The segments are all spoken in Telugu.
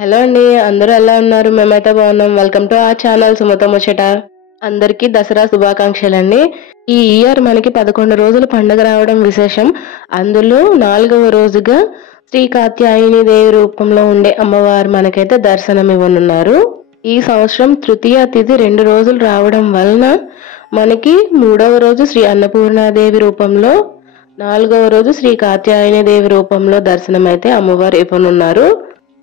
హలో అండి, అందరూ ఎలా ఉన్నారు? మేమైతే బాగున్నాం. వెల్కమ్ టు ఆ ఛానల్ సుమతో ముచ్చట. అందరికీ దసరా శుభాకాంక్షలండి. ఈ ఇయర్ మనకి 11 రోజులు పండుగ రావడం విశేషం. అందులో 4వ రోజుగా శ్రీ కాత్యాయని దేవి రూపంలో ఉండే అమ్మవారు మనకైతే దర్శనం ఇవ్వనున్నారు. ఈ సంవత్సరం తృతీయ తిథి 2 రోజులు రావడం వలన మనకి 3వ రోజు శ్రీ అన్నపూర్ణాదేవి రూపంలో, 4వ రోజు శ్రీ కాత్యాయని దేవి రూపంలో దర్శనం అయితే అమ్మవారు ఇవ్వనున్నారు.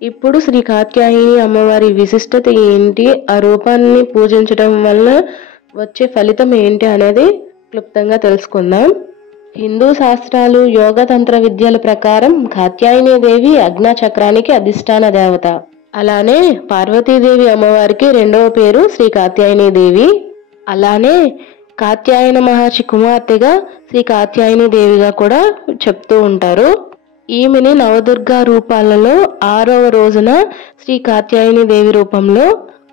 ఇప్పుడు శ్రీ కాత్యాయని అమ్మవారి విశిష్టత ఏంటి, ఆ రూపాన్ని పూజించడం వల్ల వచ్చే ఫలితం ఏంటి అనేది క్లుప్తంగా తెలుసుకుందాం. హిందూ శాస్త్రాలు, యోగ తంత్ర విద్యల ప్రకారం కాత్యాయని దేవి అగ్ని చక్రానికి అధిష్టాన దేవత. అలానే పార్వతీదేవి అమ్మవారికి రెండవ పేరు శ్రీ కాత్యాయని దేవి. అలానే కాత్యాయన మహర్షి కుమార్తెగా శ్రీ కాత్యాయని దేవిగా కూడా చెప్తూ ఉంటారు. ఈమెని నవదుర్గా రూపాలలో 6వ రోజున శ్రీ కాత్యాయని దేవి రూపంలో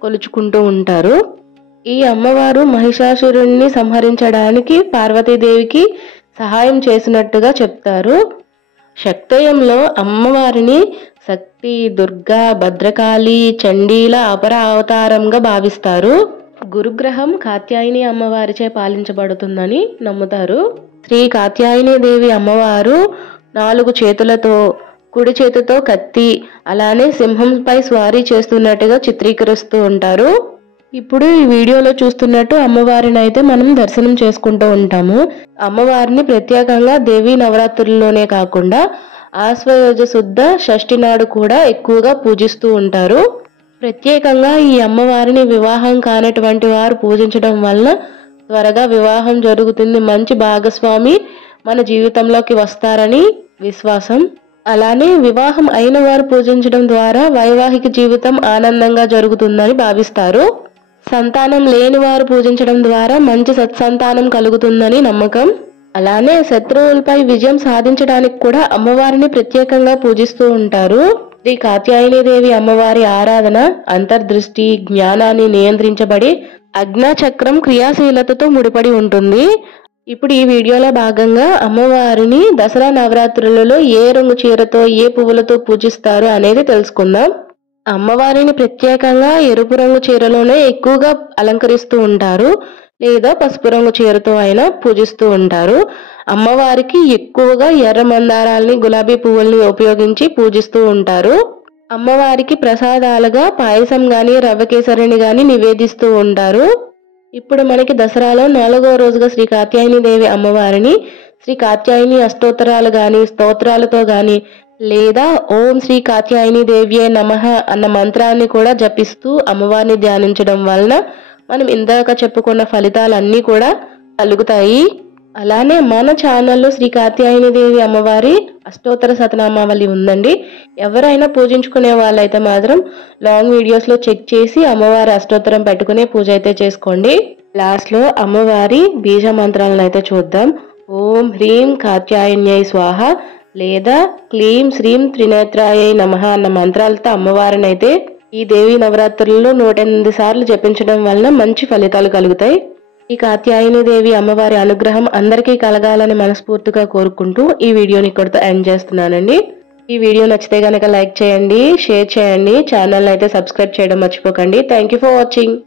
కొలుచుకుంటూ ఉంటారు. ఈ అమ్మవారు మహిషాసురుణ్ణి సంహరించడానికి పార్వతీదేవికి సహాయం చేసినట్టుగా చెప్తారు. శక్తయంలో అమ్మవారిని శక్తి, దుర్గా, భద్రకాళి, చండీల అపర అవతారంగా భావిస్తారు. గురుగ్రహం కాత్యాయని అమ్మవారిచే పాలించబడుతుందని నమ్ముతారు. శ్రీ కాత్యాయని దేవి అమ్మవారు 4 చేతులతో, కుడి చేతితో కత్తి, అలానే సింహంపై స్వారీ చేస్తున్నట్టుగా చిత్రీకరిస్తూ ఉంటారు. ఇప్పుడు ఈ వీడియోలో చూస్తున్నట్టు అమ్మవారిని అయితే మనం దర్శనం చేసుకుంటూ ఉంటాము. అమ్మవారిని ప్రత్యేకంగా దేవీ నవరాత్రుల్లోనే కాకుండా ఆశ్వయుజ శుద్ధ షష్ఠి నాడు కూడా ఎక్కువగా పూజిస్తూ ఉంటారు. ప్రత్యేకంగా ఈ అమ్మవారిని వివాహం కానటువంటి వారు పూజించడం వల్ల త్వరగా వివాహం జరుగుతుంది, మంచి భాగస్వామి మన జీవితంలోకి వస్తారని విశ్వాసం. అలానే వివాహం అయిన వారు పూజించడం ద్వారా వైవాహిక జీవితం ఆనందంగా జరుగుతుందని భావిస్తారు. సంతానం లేని వారు పూజించడం ద్వారా మంచి సత్సంతానం కలుగుతుందని నమ్మకం. అలానే శత్రువులపై విజయం సాధించడానికి కూడా అమ్మవారిని ప్రత్యేకంగా పూజిస్తూ ఉంటారు. శ్రీ కాత్యాయని దేవి అమ్మవారి ఆరాధన అంతర్దృష్టి, జ్ఞానాన్ని నియంత్రించబడి అగ్నిచక్రం క్రియాశీలతతో ముడిపడి ఉంటుంది. ఇప్పుడు ఈ వీడియోలో భాగంగా అమ్మవారిని దసరా నవరాత్రులలో ఏ రంగు చీరతో, ఏ పువ్వులతో పూజిస్తారు అనేది తెలుసుకుందాం. అమ్మవారిని ప్రత్యేకంగా ఎరుపు రంగు చీరలోనే ఎక్కువగా అలంకరిస్తూ ఉంటారు, లేదా పసుపు రంగు చీరతో అయినా పూజిస్తూ ఉంటారు. అమ్మవారికి ఎక్కువగా ఎర్ర మందారాల్ని, గులాబీ పువ్వుల్ని ఉపయోగించి పూజిస్తూ ఉంటారు. అమ్మవారికి ప్రసాదాలుగా పాయసం గాని, రవ్వ కేసరిని గాని నివేదిస్తూ ఉంటారు. ఇప్పుడు మనకి దసరాలో 4వ రోజుగా శ్రీ కాత్యాయని దేవి అమ్మవారిని శ్రీ కాత్యాయని అష్టోత్తరాలు గాని, స్తోత్రాలతో గాని, లేదా ఓం శ్రీ కాత్యాయని దేవ్యే నమః అన్న మంత్రాన్ని కూడా జపిస్తూ అమ్మవారిని ధ్యానించడం వలన మనం ఇందాక చెప్పుకున్న ఫలితాలన్నీ కూడా కలుగుతాయి. అలానే మన ఛానల్లో శ్రీ కాత్యాయని దేవి అమ్మవారి అష్టోత్తర శతనామావళి ఉందండి. ఎవరైనా పూజించుకునే వాళ్ళైతే మాత్రం లాంగ్ వీడియోస్ లో చెక్ చేసి అమ్మవారి అష్టోత్తరం పెట్టుకునే పూజ అయితే చేసుకోండి. లాస్ట్ లో అమ్మవారి బీజ మంత్రాలను అయితే చూద్దాం. ఓం హ్రీం కాత్యాయన్యై స్వాహ లేదా క్లీం శ్రీం త్రినేత్రాయై నమః అన్న మంత్రాలతో అమ్మవారిని అయితే ఈ దేవి నవరాత్రులలో 108 సార్లు జపించడం వలన మంచి ఫలితాలు కలుగుతాయి. ఈ కాత్యాయని దేవి అమ్మవారి అనుగ్రహం అందరికీ కలగాలని మనస్ఫూర్తిగా కోరుకుంటూ ఈ వీడియోని ఇక్కడితో ఎండ్ చేస్తున్నానండి. ఈ వీడియో నచ్చితే గనక లైక్ చేయండి, షేర్ చేయండి, ఛానల్ అయితే సబ్స్క్రైబ్ చేయడం మర్చిపోకండి. Thank you for watching.